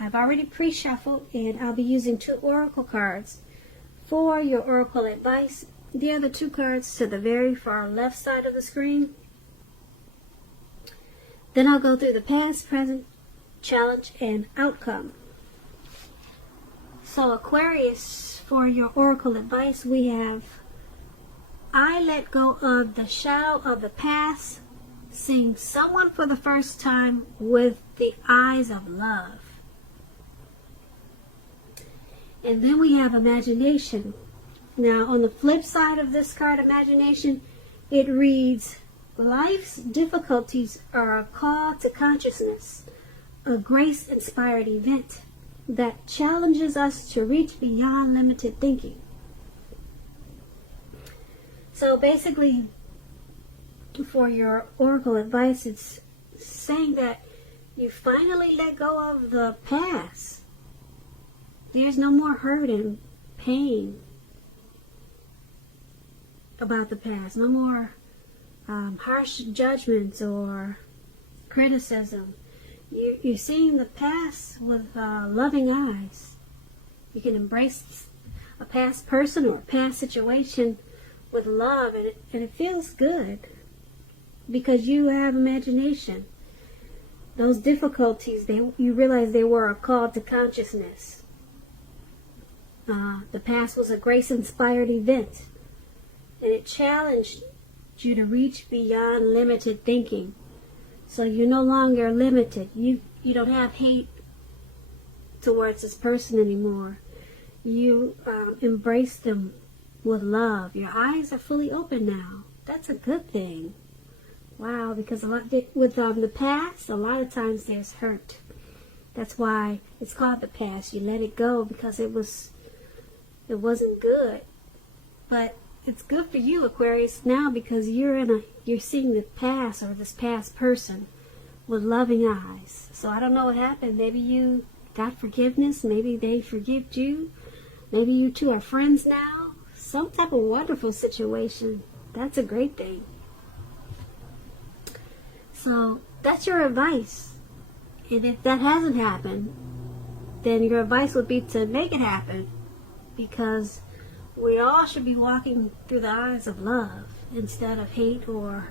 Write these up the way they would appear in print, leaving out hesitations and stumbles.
I've already pre-shuffled, and I'll be using 2 oracle cards for your oracle advice. The other 2 cards to the very far left side of the screen. Then I'll go through the past, present, challenge, and outcome. So Aquarius, for your oracle advice, we have, I let go of the shadow of the past, seeing someone for the first time with the eyes of love. And then we have imagination. Now on the flip side of this card, imagination, it reads, life's difficulties are a call to consciousness, a grace-inspired event that challenges us to reach beyond limited thinking. So basically, for your oracle advice, it's saying that you finally let go of the past. There's no more hurt and pain about the past. No more harsh judgments or criticism. You're seeing the past with loving eyes. You can embrace a past person or a past situation with love, and it feels good because you have imagination. Those difficulties, you realize they were a call to consciousness. The past was a grace-inspired event, and it challenged you to reach beyond limited thinking. So you're no longer limited. You don't have hate towards this person anymore. You embrace them with love. Your eyes are fully open now. That's a good thing. Wow, because with the past, a lot of times there's hurt. That's why it's called the past. You let it go because it wasn't good. But it's good for you, Aquarius, now because you're seeing the past or this past person with loving eyes. So I don't know what happened. Maybe you got forgiveness. Maybe they forgived you. Maybe you two are friends now. Some type of wonderful situation. That's a great thing. So that's your advice. And if that hasn't happened, then your advice would be to make it happen, because we all should be walking through the eyes of love instead of hate or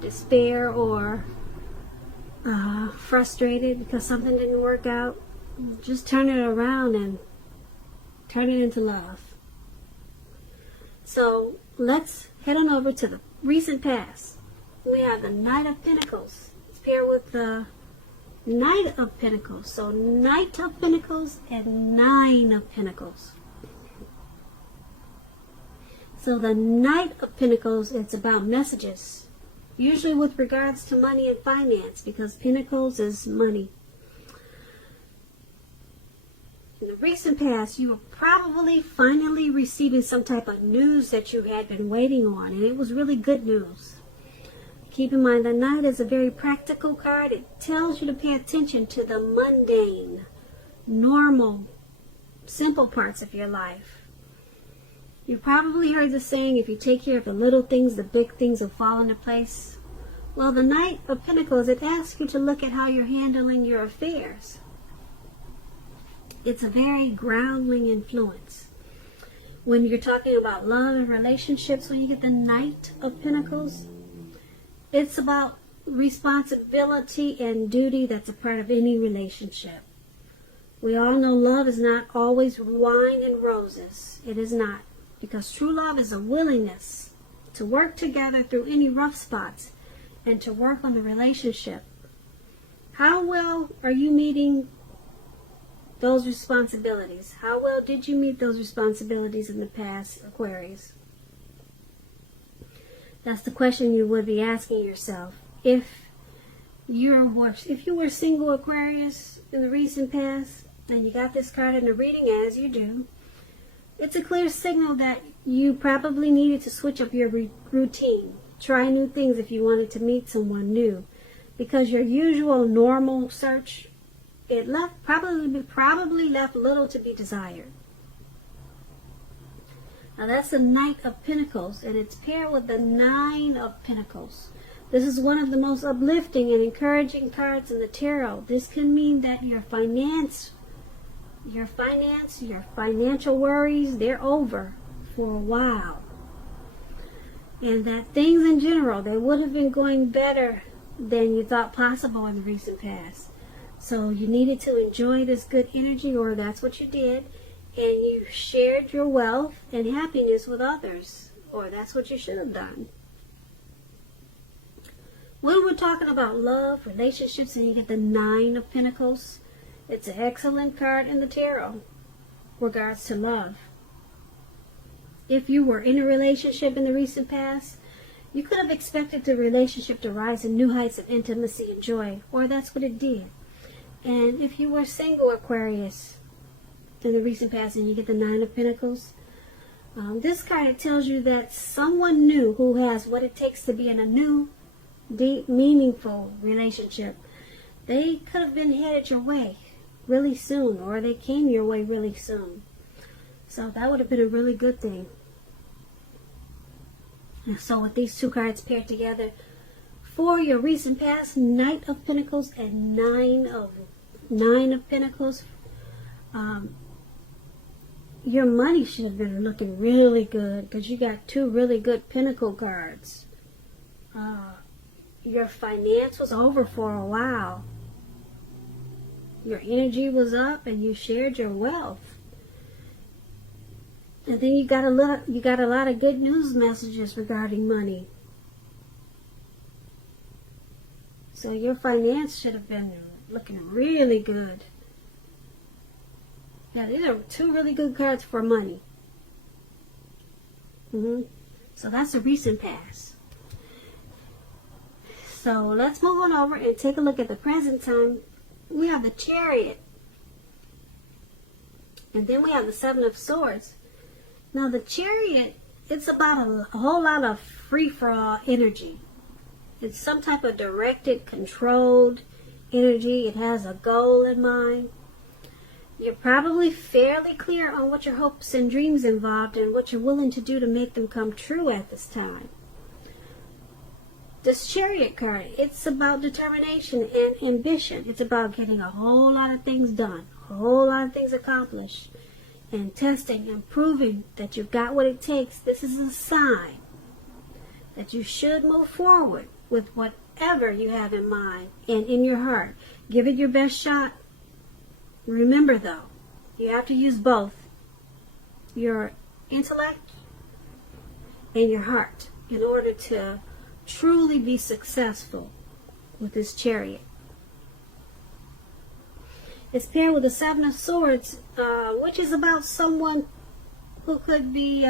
despair or frustrated because something didn't work out. Just turn it around and turn it into love. So let's head on over to the recent past. We have the Knight of Pentacles. It's paired with the Knight of Pentacles. So Knight of Pentacles and 9 of Pentacles. So the Knight of Pentacles, it's about messages. Usually with regards to money and finance, because Pentacles is money. In the recent past, you were probably finally receiving some type of news that you had been waiting on, and it was really good news. Keep in mind, the Knight is a very practical card. It tells you to pay attention to the mundane, normal, simple parts of your life. You probably heard the saying, if you take care of the little things, the big things will fall into place. Well, the Knight of Pentacles, it asks you to look at how you're handling your affairs. It's a very grounding influence. When you're talking about love and relationships, when you get the Knight of Pentacles, it's about responsibility and duty that's a part of any relationship. We all know love is not always wine and roses. It is not. Because true love is a willingness to work together through any rough spots and to work on the relationship. How well are you meeting those responsibilities? How well did you meet those responsibilities in the past, Aquarius? That's the question you would be asking yourself. If you were single, Aquarius, in the recent past, and you got this card in the reading, as you do, it's a clear signal that you probably needed to switch up your routine. Try new things if you wanted to meet someone new. Because your usual normal search, it probably left little to be desired. Now that's the Knight of Pentacles, and it's paired with the 9 of Pentacles. This is one of the most uplifting and encouraging cards in the tarot. This can mean that your finance Your finance, your financial worries, they're over for a while. And that things in general, they would have been going better than you thought possible in the recent past. So you needed to enjoy this good energy, or that's what you did, and you shared your wealth and happiness with others, or that's what you should have done. When we're talking about love, relationships, and you get the Nine of Pentacles, it's an excellent card in the tarot regards to love. If you were in a relationship in the recent past, you could have expected the relationship to rise in new heights of intimacy and joy, or that's what it did. And if you were single, Aquarius, in the recent past, and you get the Nine of Pentacles, this card tells you that someone new who has what it takes to be in a new, deep, meaningful relationship, they could have been headed your way really soon, or they came your way really soon. So that would have been a really good thing. And so with these two cards paired together, for your recent past, Knight of Pentacles and Nine of Pentacles, your money should have been looking really good, because you got two really good Pentacle cards. Your finance was over for a while. Your energy was up, and you shared your wealth. And then you got a lot of good news messages regarding money. So your finance should have been looking really good. Yeah, these are two really good cards for money. So that's a recent past. So let's move on over and take a look at the present time. We have the Chariot. And then we have the Seven of Swords. Now the Chariot, it's about a whole lot of free-for-all energy. It's some type of directed, controlled energy. It has a goal in mind. You're probably fairly clear on what your hopes and dreams involved and what you're willing to do to make them come true at this time. This Chariot card, it's about determination and ambition. It's about getting a whole lot of things done, a whole lot of things accomplished, and testing and proving that you've got what it takes. This is a sign that you should move forward with whatever you have in mind and in your heart. Give it your best shot. Remember, though, you have to use both your intellect and your heart in order to truly be successful with this Chariot. It's paired with the Seven of Swords, which is about someone who could be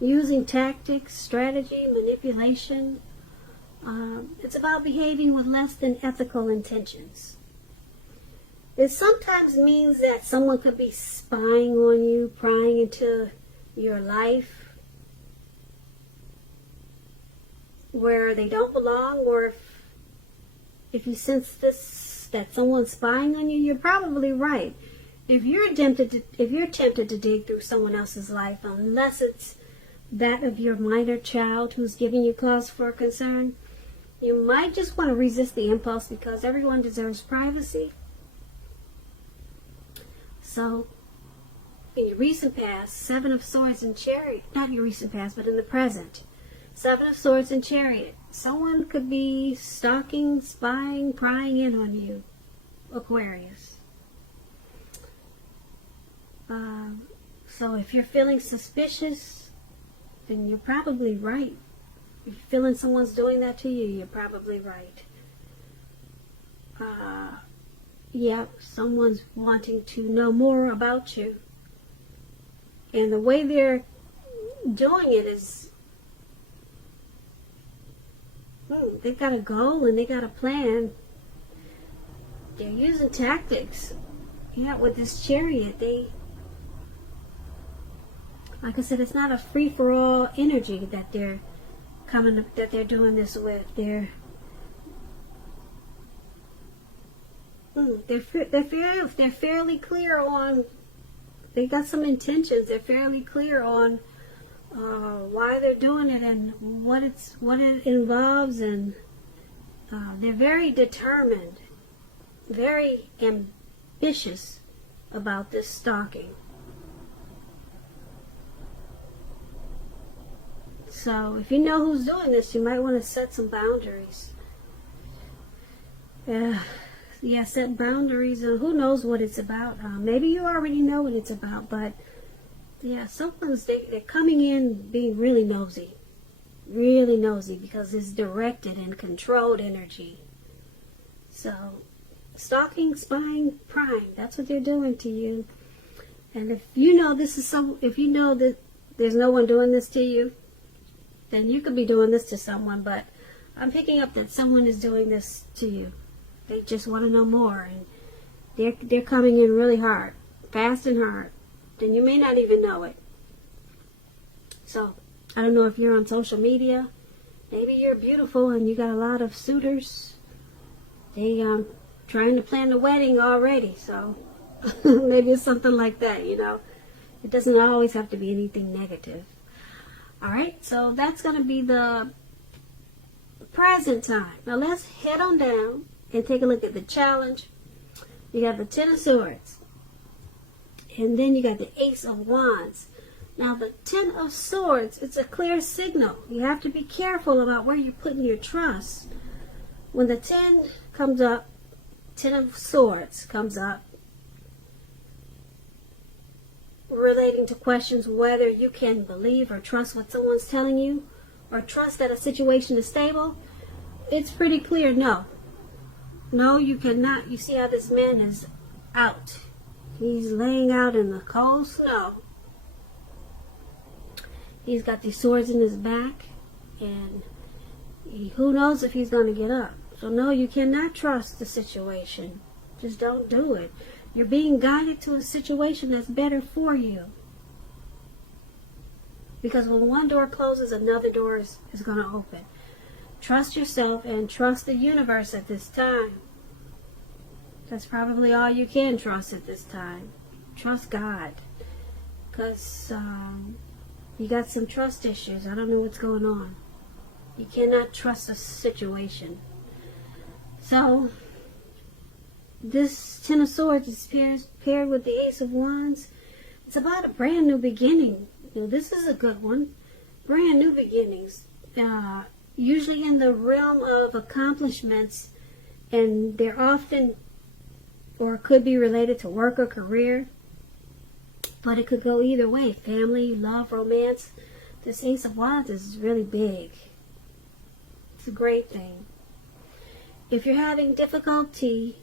using tactics, strategy, manipulation. It's about behaving with less than ethical intentions. It sometimes means that someone could be spying on you, prying into your life where they don't belong, or if you sense that someone's spying on you, you're probably right. If you're tempted to dig through someone else's life, unless it's that of your minor child who's giving you cause for concern, you might just want to resist the impulse, because everyone deserves privacy. So, in your recent past, Seven of Swords and Chariot, not your recent past, but in the present, Seven of Swords and Chariot, someone could be stalking, spying, prying in on you, Aquarius. So if you're feeling suspicious, then you're probably right. If you're feeling someone's doing that to you, you're probably right. Yeah, someone's wanting to know more about you. And the way they're doing it is, they've got a goal and they got a plan. They're using tactics. Yeah, with this Chariot, like I said, it's not a free-for-all energy that they're doing this with. They're fairly clear on. They got some intentions. They're fairly clear on why they're doing it and what it involves, and they're very determined, very ambitious about this stalking. So if you know who's doing this, you might want to set some boundaries. Yeah, set boundaries. Who knows what it's about? Maybe you already know what it's about, but yeah, they're coming in being really nosy because it's directed and controlled energy. So stalking, spying, prying, that's what they're doing to you. And if you know if you know that there's no one doing this to you, then you could be doing this to someone, but I'm picking up that someone is doing this to you. They just want to know more, and they're coming in really hard, fast and hard, and you may not even know it. So I don't know if you're on social media. Maybe you're beautiful and you got a lot of suitors. They trying to plan the wedding already, so maybe it's something like that, you know. It doesn't always have to be anything negative. Alright, so that's going to be the present time. Now let's head on down and take a look at the challenge. You got the Ten of Swords. And then you got the Ace of Wands. Now the Ten of Swords, it's a clear signal. You have to be careful about where you're putting your trust. When the 10 comes up, Ten of Swords comes up, relating to questions whether you can believe or trust what someone's telling you, or trust that a situation is stable, it's pretty clear no. No, you cannot. You see how this man is out. He's laying out in the cold snow. He's got these swords in his back, and who knows if he's going to get up. So no, you cannot trust the situation. Just don't do it. You're being guided to a situation that's better for you. Because when one door closes, another door is going to open. Trust yourself and trust the universe at this time. That's probably all you can trust at this time. Trust God. Because you got some trust issues. I don't know what's going on. You cannot trust a situation. So this Ten of Swords is paired with the Ace of Wands. It's about a brand new beginning. You know, this is a good one. Brand new beginnings. Usually in the realm of accomplishments, and they're often or could be related to work or career, but it could go either way. Family, love, romance. This Ace of Wands is really big. It's a great thing. If you're having difficulty,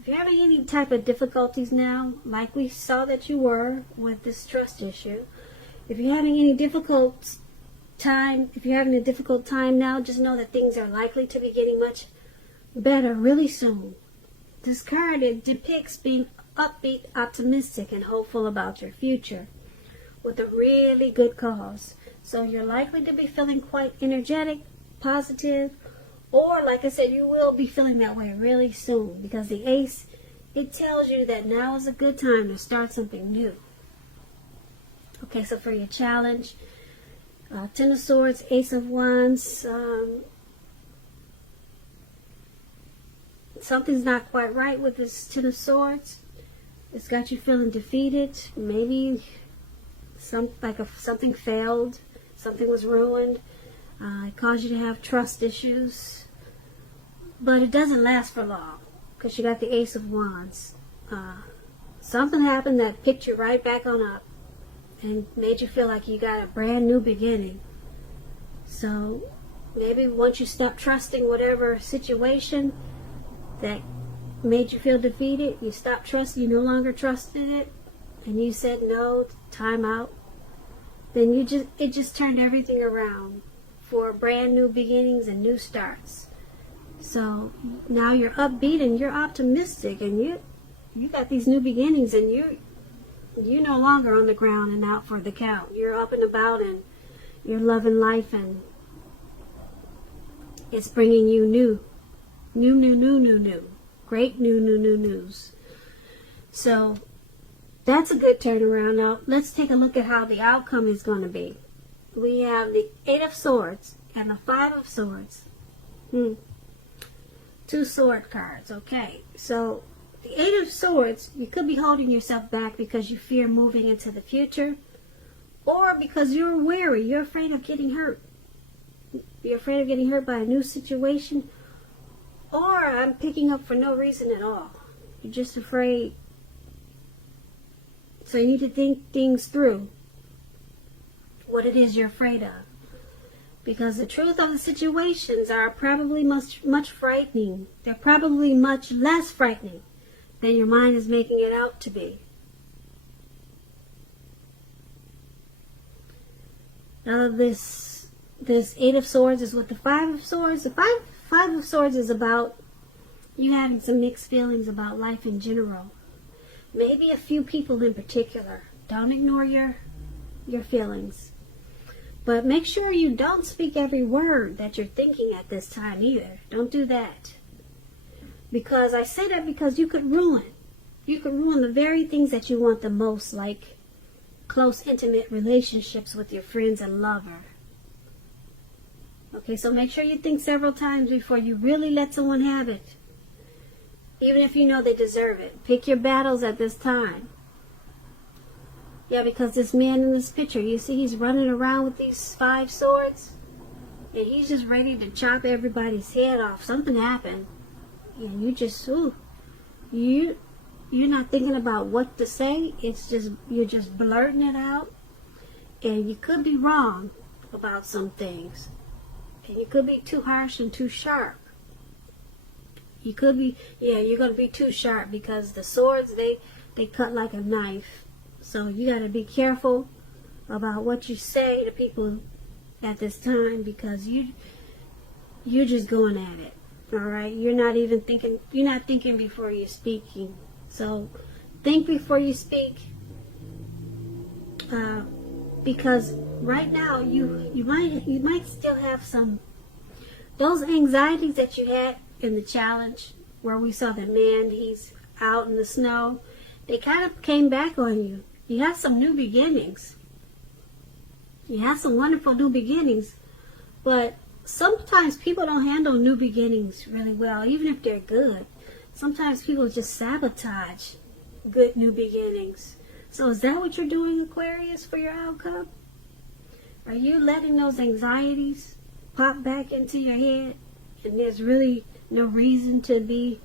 if you're having any type of difficulties now, like we saw that you were with this trust issue, if you're having any difficult time, if you're having a difficult time now, just know that things are likely to be getting much better really soon. This card, it depicts being upbeat, optimistic, and hopeful about your future with a really good cause. So you're likely to be feeling quite energetic, positive, or like I said, you will be feeling that way really soon, because the Ace, it tells you that now is a good time to start something new. Okay, so for your challenge, Ten of Swords, Ace of Wands, something's not quite right with this Ten of Swords. It's got you feeling defeated. Maybe something failed, something was ruined. It caused you to have trust issues. But it doesn't last for long, because you got the Ace of Wands. Something happened that picked you right back on up and made you feel like you got a brand new beginning. So maybe once you stop trusting whatever situation that made you feel defeated, you stopped trusting, you no longer trusted it, and you said no, time out, then it just turned everything around for brand new beginnings and new starts. So now you're upbeat and you're optimistic, and you got these new beginnings, and you're no longer on the ground and out for the count. You're up and about, and you're loving life, and it's bringing you new. Great new news. So that's a good turnaround. Now let's take a look at how the outcome is going to be. We have the Eight of Swords and the Five of Swords. Two sword cards. Okay, so the Eight of Swords, you could be holding yourself back because you fear moving into the future, or because you're wary, you're afraid of getting hurt. You're afraid of getting hurt by a new situation, or I'm picking up for no reason at all. You're just afraid. So you need to think things through, what it is you're afraid of. Because the truth of the situations are probably much frightening. They're probably much less frightening than your mind is making it out to be. Now this Eight of Swords is with the Five of Swords. The Five of Swords is about you having some mixed feelings about life in general. Maybe a few people in particular. Don't ignore your feelings. But make sure you don't speak every word that you're thinking at this time either. Don't do that. Because I say that because you could ruin the very things that you want the most, like close, intimate relationships with your friends and lover. Okay, so make sure you think several times before you really let someone have it. Even if you know they deserve it. Pick your battles at this time. Yeah, because this man in this picture, you see he's running around with these 5 swords. And he's just ready to chop everybody's head off. Something happened. And you just, you're not thinking about what to say. It's just, you're just blurting it out. And you could be wrong about some things. And you could be too harsh and too sharp. You could be, you're going to be too sharp because the swords, they cut like a knife. So you got to be careful about what you say to people at this time because you're just going at it. All right, you're not thinking before you're speaking. So think before you speak, because right now you might still have some those anxieties that you had in the challenge where we saw the man, he's out in the snow. They kind of came back on you. You have some new beginnings. You have some wonderful new beginnings, but sometimes people don't handle new beginnings really well, even if they're good. Sometimes people just sabotage good new beginnings. So is that what you're doing, Aquarius, for your outcome? Are you letting those anxieties pop back into your head and there's really no reason to be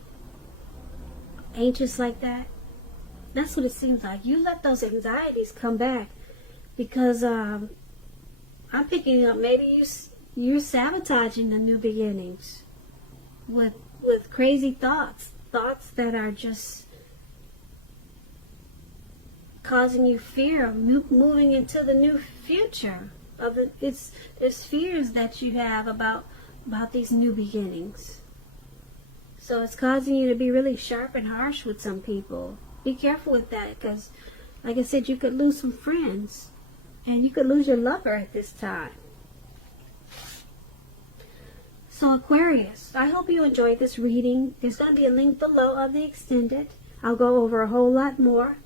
anxious like that? That's what it seems like. You let those anxieties come back because I'm picking up maybe you're sabotaging the new beginnings with crazy thoughts that are just causing you fear of moving into the new future. It's fears that you have about these new beginnings. So it's causing you to be really sharp and harsh with some people. Be careful with that because, like I said, you could lose some friends and you could lose your lover at this time. So Aquarius, I hope you enjoyed this reading. There's going to be a link below of the extended. I'll go over a whole lot more.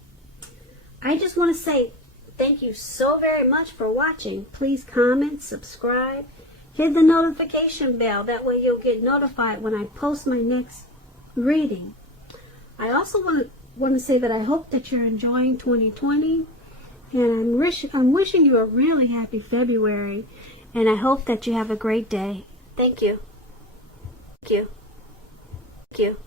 I just want to say thank you so very much for watching. Please comment, subscribe, hit the notification bell. That way you'll get notified when I post my next reading. I also want to say that I hope that you're enjoying 2020, and I'm wishing you a really happy February, and I hope that you have a great day. Thank you. Thank you. Thank you.